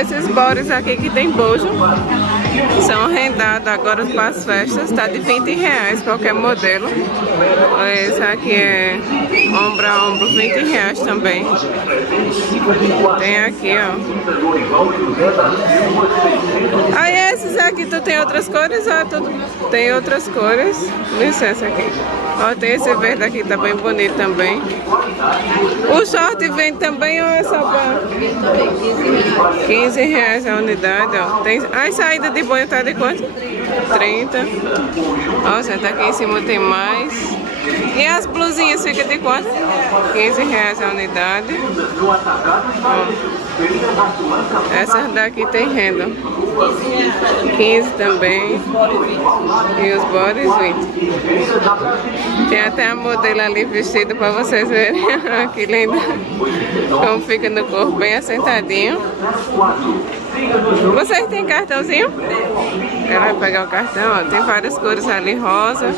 Esses bores aqui que tem bojo são rendados agora para as festas, tá de R$20 qualquer modelo. Esse aqui é ombro a ombro, R$20 também. Tem aqui, ó. Aí esses aqui tu tem outras cores, ó, tudo tem outras cores. Licença aqui. Ó, tem esse verde aqui, tá bem bonito também. O short vem também ou é só para R$15 a unidade, ó. Tem a saída de banho tá de quanto? 30. Ó, gente, aqui em cima tem mais. E as blusinhas ficam de quanto? R$15 a unidade. Ó. Essas daqui tem renda. 15 também. E os bodies 20. Tem até a modelo ali vestida para vocês verem. Que linda. Como fica no corpo, bem assentadinho. Vocês têm cartãozinho? Ela vai pegar o cartão, ó. Tem várias cores ali, rosa.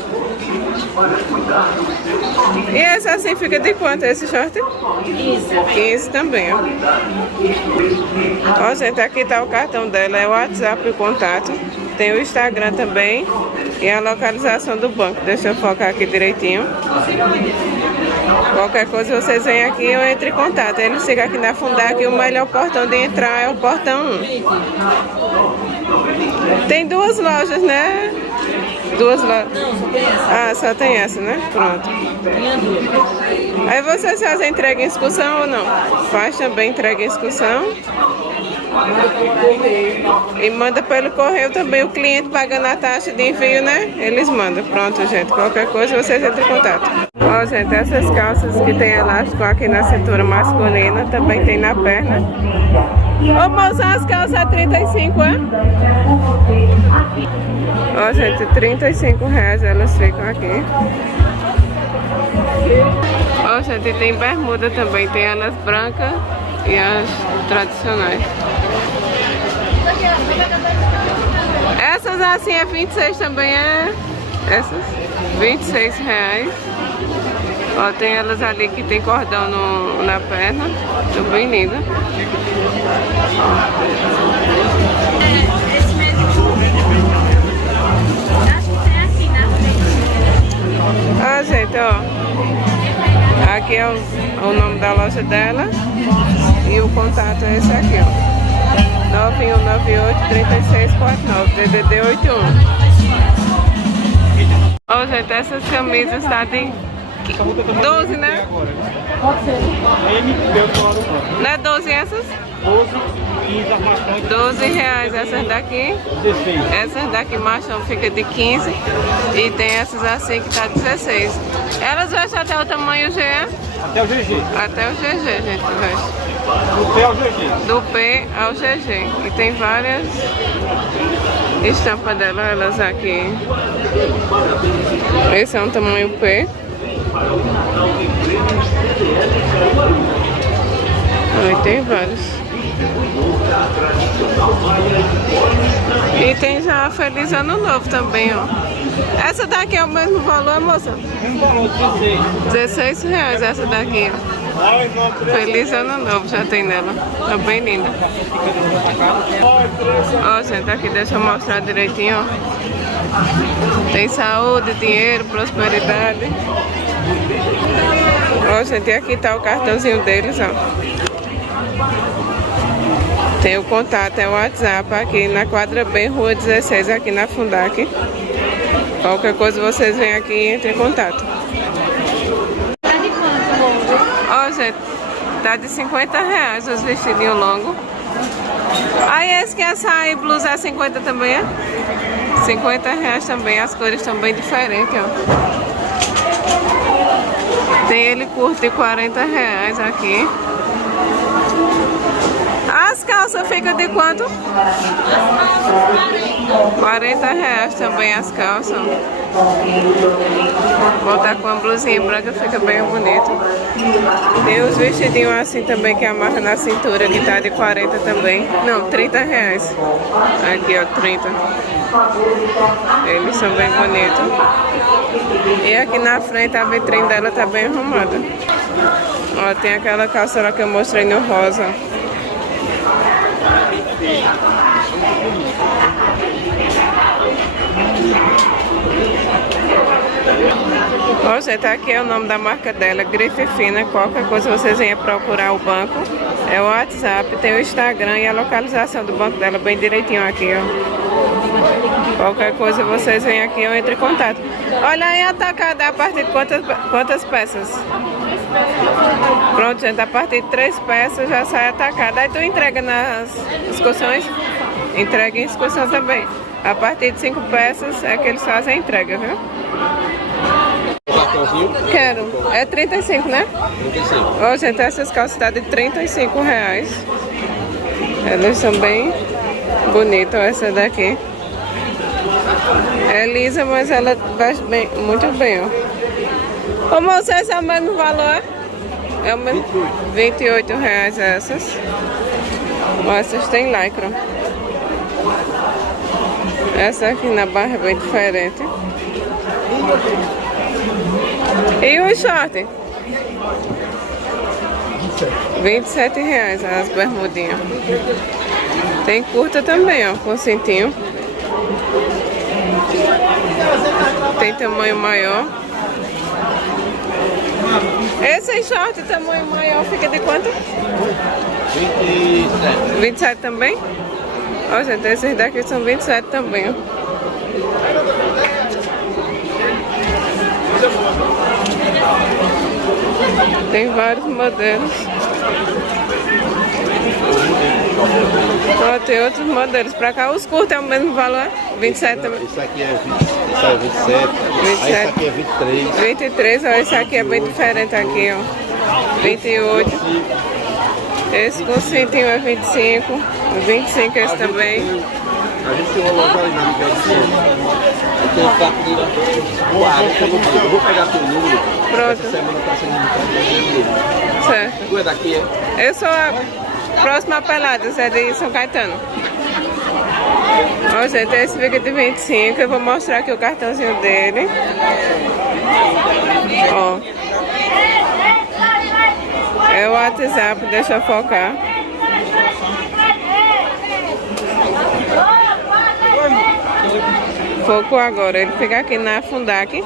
E esse assim fica de quanto esse short? 15 também, ó. Ó, gente, aqui tá o cartão dela, é o WhatsApp e o contato. Tem o Instagram também e a localização do banco. Deixa eu focar aqui direitinho. Qualquer coisa vocês vêm aqui ou entre em contato. Ele fica aqui na Fundac e o melhor portão de entrar é o portão 1. Tem duas lojas, né? Duas lojas. Ah, só tem essa, né? Pronto. Aí vocês fazem entrega em excursão ou não? Faz também entrega em excursão. E manda pelo correio também, o cliente pagando a taxa de envio, né? Eles mandam. Pronto, gente. Qualquer coisa vocês entram em contato. Ó, gente, essas calças que tem elástico aqui na cintura masculina, também tem na perna. Ô, moça, as calças 35, é? Ó, gente, R$35 elas ficam aqui. Ó, gente, tem bermuda também, tem elas brancas e as tradicionais. Essas assim é 26 também, é? Essas? R$26. Ó, tem elas ali que tem cordão na perna. Tô bem linda. Ah, gente, ó. Aqui é o nome da loja dela. E o contato é esse aqui, ó. 9198-3649, DDD 81. Ó, gente, essas camisas tá de 12, né? Não é 12 essas? 12 reais essas daqui. Essas daqui machão fica de 15. E tem essas assim que tá 16. Elas vestem até o tamanho G? Até o GG. Até o GG, gente, veste. Do P ao GG. Do P ao GG. E tem várias estampas dela, elas aqui. Esse é um tamanho P. Aí tem vários. E tem já a Feliz Ano Novo também, ó. Essa daqui é o mesmo valor, moça? Mesmo valor, 16 reais essa daqui, ó. Feliz Ano Novo já tem nela. Tá bem linda. Ó, gente, aqui deixa eu mostrar direitinho, ó. Tem saúde, dinheiro, prosperidade. Ó, gente, aqui tá o cartãozinho deles, ó. Tem o contato, é o WhatsApp aqui na quadra B, rua 16, aqui na Fundac. Qualquer coisa vocês vêm aqui e entrem em contato. Ó, gente, tá de 50 reais os vestidinhos longos. Aí esse que é açaí blusa é 50 também, é? 50 reais também, as cores estão bem diferentes, ó. Tem ele curto de 40 reais aqui. As calças ficam de quanto? 40 reais também as calças. Botar com uma blusinha branca fica bem bonito. Tem os vestidinhos assim também que amarra na cintura, que tá de 40 também. Não, 30 reais. Aqui, ó, 30. Eles são bem bonitos. E aqui na frente a vitrine dela tá bem arrumada. Ó, tem aquela calça lá que eu mostrei no rosa. Ó, gente, aqui é o nome da marca dela, Grife Fina. Qualquer coisa vocês venham procurar o banco. É o WhatsApp, tem o Instagram e a localização do banco dela bem direitinho aqui, ó. Qualquer coisa vocês vêm aqui ou entre em contato. Olha aí, atacada a partir de quantas peças? Pronto, gente, a partir de 3 peças já sai atacada. Aí tu entrega nas excursões? Entrega em excursão também. A partir de 5 peças é que eles fazem a entrega, viu? Quero. É 35, né? 35. Ó, gente, essas calças estão de R$35. Elas são bem bonitas, essa daqui. É lisa, mas ela veste bem, muito bem, ó. Ô, moça, esse é o mesmo valor? É o mesmo? R$28 essas. Ó, essas tem lycra. Essa aqui na barra é bem diferente. E o short? R$27 as bermudinhas. Tem curta também, ó, com cintinho. Tem tamanho maior. Esse short tamanho maior fica de quanto? 27. 27 também? Ó, gente, esses daqui são 27 também, ó. Tem vários modelos. Ó, tem outros modelos. Pra cá os curtos é o mesmo valor? 27 também? Esse aqui é 27. 27. Aí esse aqui é 23. 23, ó, esse aqui é bem diferente aqui, ó. 28. Esse com cintinho é 25. 25 esse também. A gente tem uma loja ali na Miguel do Centro. Tem um cartão. Eu vou pegar teu número. Pronto. Essa semana tá sendo Certo. Tu é daqui, é? Eu sou a próxima Peladas, é de São Caetano. Ó, gente, esse fica de 25. Eu vou mostrar aqui o cartãozinho dele. Ó. É o WhatsApp, deixa eu focar. Focou agora, ele fica aqui na Fundac.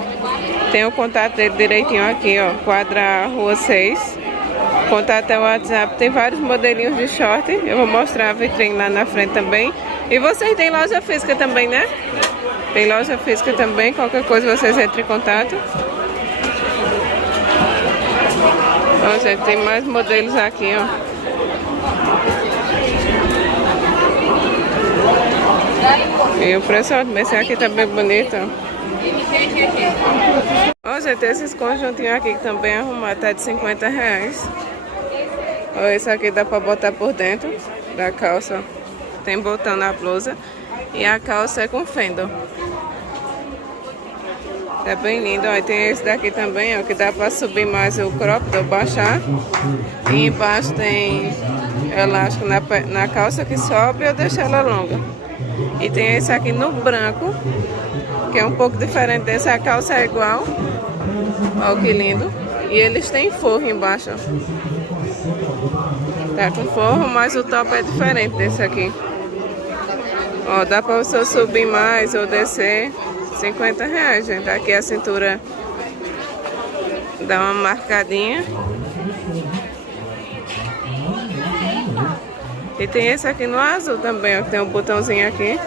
Tem o contato dele direitinho aqui, ó. Quadra Rua 6. Contato é o WhatsApp. Tem vários modelinhos de short. Eu vou mostrar a vitrine lá na frente também. E vocês têm loja física também, né? Tem loja física também. Qualquer coisa vocês entrem em contato. Ó, gente, tem mais modelos aqui, ó. E o preço, esse aqui tá bem bonito, ó. Ó, gente, esses conjuntinhos aqui que também arrumados tá de R$50. Ó, esse aqui dá pra botar por dentro da calça. Tem botão na blusa. E a calça é com fenda. É bem lindo, ó. E tem esse daqui também, ó, que dá pra subir mais o crop, ou baixar. E embaixo tem elástico na calça que sobe ou deixa ela longa. E tem esse aqui no branco, que é um pouco diferente desse. A calça é igual. Ó, que lindo. E eles têm forro embaixo, ó. Tá com forro, mas o top é diferente desse aqui. Ó, dá pra você subir mais ou descer. R$50, gente. Aqui a cintura dá uma marcadinha. E tem esse aqui no azul também, ó, que tem um botãozinho aqui.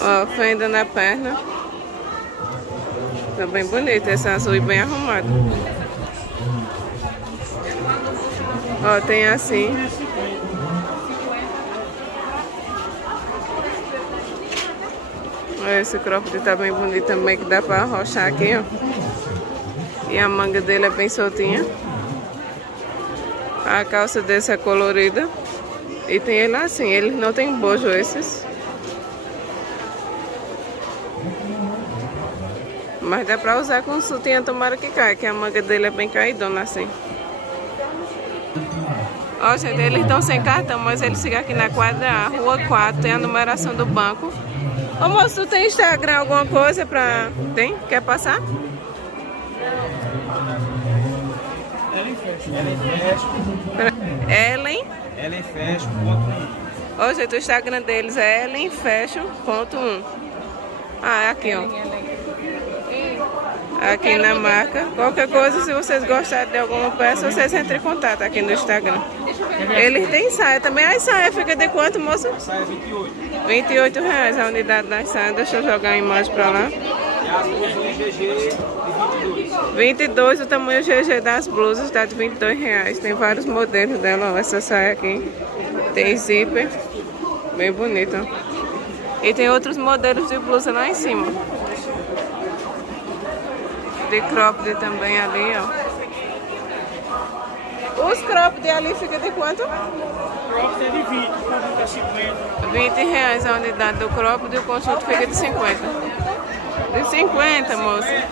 Ó, fenda na perna. Tá bem bonito esse azul e bem arrumado. Ó, tem assim. Ó, esse cropped tá bem bonito também, que dá pra arrochar aqui, ó. E a manga dele é bem soltinha. A calça desse é colorida. E tem ele assim, ele não tem bojo esses. Mas dá pra usar com sutiã, tomara que caia, que a manga dele é bem caidona assim. Ó, gente, eles estão sem cartão, mas eles ficam aqui na quadra A, Rua 4, tem a numeração do banco. Ô, moço, tu tem Instagram, alguma coisa pra... Tem? Quer passar? Ellen Fashion. Hoje o Instagram deles é ellenfashion.1. Ah, é aqui, ó. aqui na marca. Qualquer coisa, se vocês gostarem de alguma peça, vocês entrem em contato aqui no Instagram. Eles têm saia também. A saia fica de quanto, moça? Saia 28. R$ 28 a unidade das saias. Deixa eu jogar a imagem pra lá. E as blusinhas GG de 22. 22 o tamanho GG das blusas, tá de R$ 22. Tem vários modelos dela, ó. Essa saia aqui tem zíper, bem bonita. E tem outros modelos de blusa lá em cima. De cropped também ali, ó. Os cropped ali fica de quanto? Cropped é de 20, o conjunto é 50. R$ 20 a unidade do cropped e o conjunto fica de 50. De 50, moça.